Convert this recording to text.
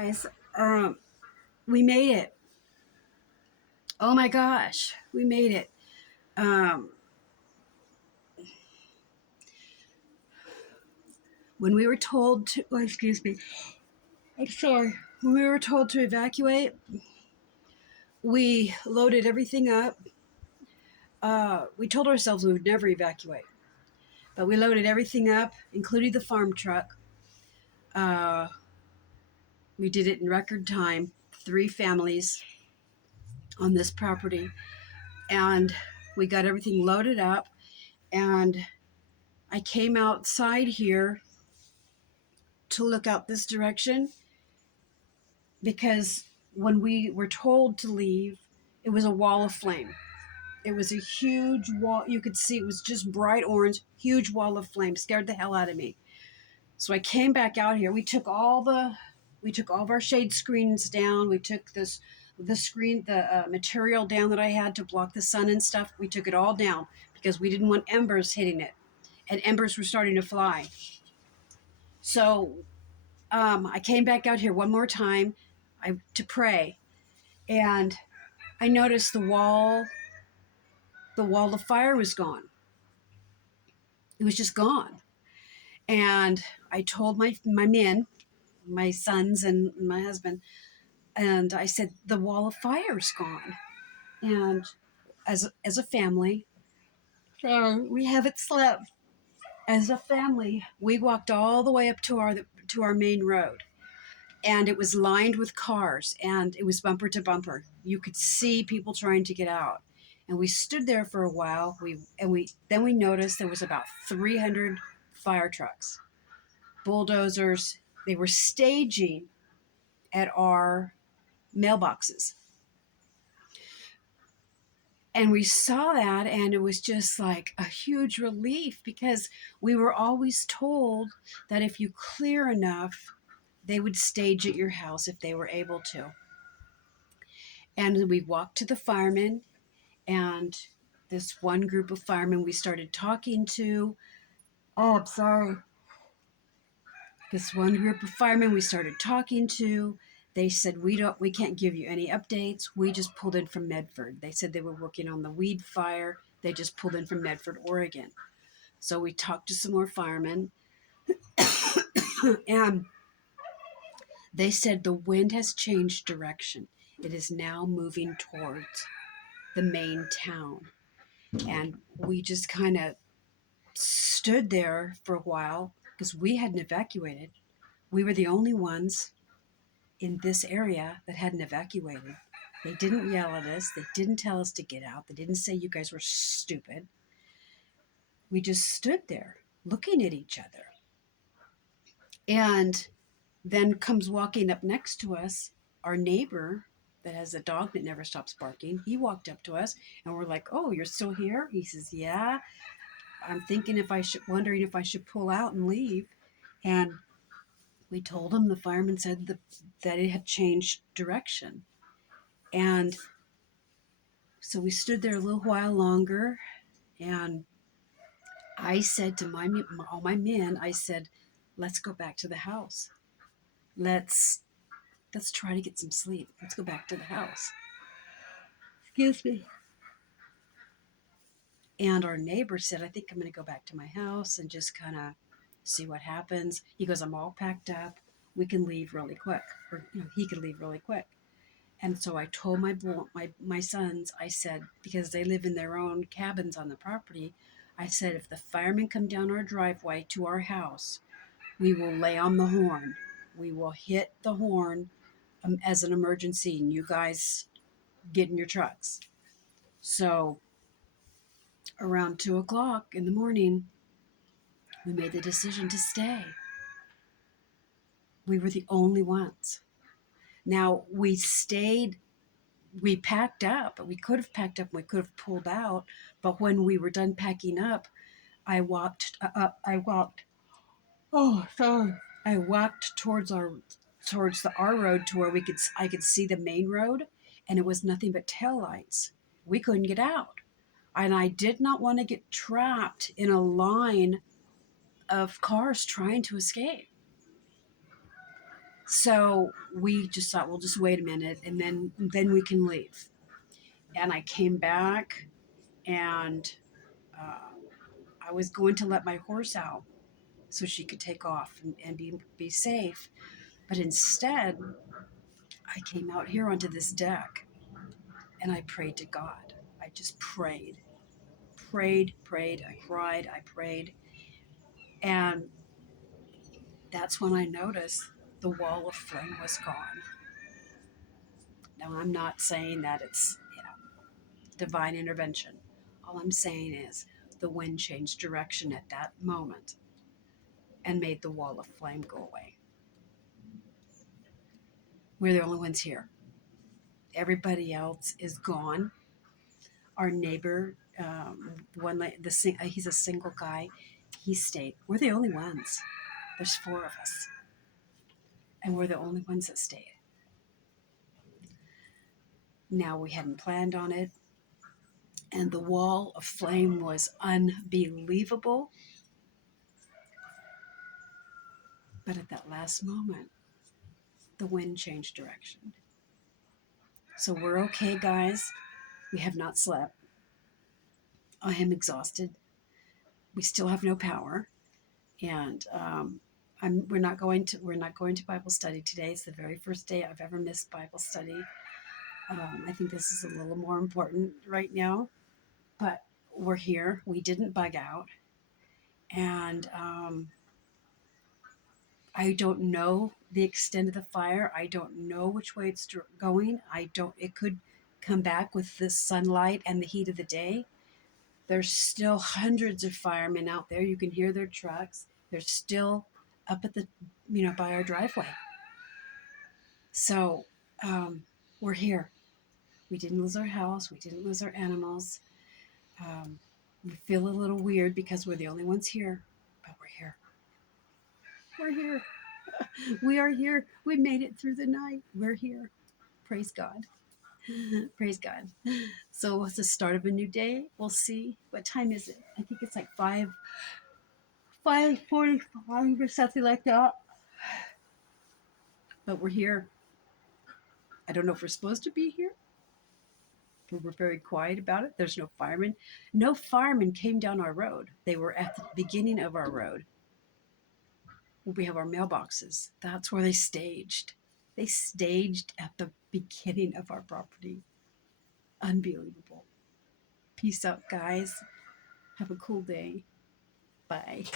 Guys, we made it. Oh my gosh, we made it. Um, when we were told to, oh, excuse me, I'm sorry. When we were told to evacuate, we loaded everything up. We told ourselves we would never evacuate, but we loaded everything up, including the farm truck. Uh, we did it in record time, 3 families on this property, and we got everything loaded up. And I came outside here to look out this direction because when we were told to leave, it was a wall of flame. It was a huge wall. You could see it was just bright orange, huge wall of flame. Scared the hell out of me. So I came back out here. We took all of our shade screens down. We took the material down that I had to block the sun and stuff. We took it all down because we didn't want embers hitting it, and embers were starting to fly. So I came back out here one more time to pray, and I noticed the wall of fire was gone. It was just gone. And I told my men, my sons and my husband, and I said, the wall of fire's gone. And as a family, we haven't slept. As a family, we walked all the way up to our main road, and it was lined with cars, and it was bumper to bumper. You could see people trying to get out. And we stood there for a while. Then we noticed there was about 300 fire trucks, bulldozers. They were staging at our mailboxes. And we saw that, and it was just like a huge relief because we were always told that if you clear enough, they would stage at your house if they were able to. And we walked to the firemen, and this one group of firemen we started talking to. Oh, I'm sorry. This one group of firemen we started talking to, they said, we can't give you any updates. We just pulled in from Medford. They said they were working on the weed fire. They just pulled in from Medford, Oregon. So we talked to some more firemen, and they said the wind has changed direction. It is now moving towards the main town. And we just kind of stood there for a while because we hadn't evacuated. We were the only ones in this area that hadn't evacuated. They didn't yell at us. They didn't tell us to get out. They didn't say you guys were stupid. We just stood there looking at each other. And then comes walking up next to us our neighbor that has a dog that never stops barking. He walked up to us, and we're like, "Oh, you're still here?" He says, "Yeah. I'm wondering if I should pull out and leave." And we told him the fireman said that it had changed direction. And so we stood there a little while longer, and I said to all my men, I said, "Let's go back to the house. Let's try to get some sleep. Let's go back to the house." Excuse me. And our neighbor said, "I think I'm going to go back to my house and just kind of see what happens." He goes, "I'm all packed up. We can leave really quick." Or he could leave really quick. And so I told my sons, I said, because they live in their own cabins on the property, I said, if the firemen come down our driveway to our house, we will lay on the horn. We will hit the horn as an emergency, and you guys get in your trucks. So around 2 o'clock in the morning, we made the decision to stay. We were the only ones. Now we stayed. We packed up. We could have packed up. We could have pulled out. But when we were done packing up, I walked up. Oh, sorry. I walked towards our road to where I could see the main road, and it was nothing but taillights. We couldn't get out, and I did not want to get trapped in a line of cars trying to escape. So we just thought, we'll just wait a minute and then we can leave. And I came back and uh, I was going to let my horse out so she could take off and be safe. But instead, I came out here onto this deck and I prayed to God. I just prayed. I cried, I prayed. And that's when I noticed the wall of flame was gone. Now, I'm not saying that it's, divine intervention. All I'm saying is the wind changed direction at that moment and made the wall of flame go away. We're the only ones here. Everybody else is gone. Our neighbor, he's a single guy. He stayed. We're the only ones. There's 4 of us, and we're the only ones that stayed. Now, we hadn't planned on it, and the wall of flame was unbelievable. But at that last moment, the wind changed direction. So we're okay, guys. We have not slept. I am exhausted. We still have no power, and we're not going to Bible study today. It's the very first day I've ever missed Bible study. I think this is a little more important right now, but we're here. We didn't bug out, and I don't know the extent of the fire. I don't know which way it's going. It could come back with the sunlight and the heat of the day. There's still hundreds of firemen out there. You can hear their trucks. They're still up at by our driveway. So we're here. We didn't lose our house. We didn't lose our animals. We feel a little weird because we're the only ones here, but we're here. We're here. We are here. We made it through the night. We're here. Praise God. Praise God. So it's the start of a new day. We'll see. What time is it? I think it's like 5:45 or something like that. But we're here. I don't know if we're supposed to be here, but we're very quiet about it. There's no firemen. No firemen came down our road. They were at the beginning of our road. We have our mailboxes. That's where they staged. They staged at the beginning of our property. Unbelievable. Peace out, guys. Have a cool day. Bye.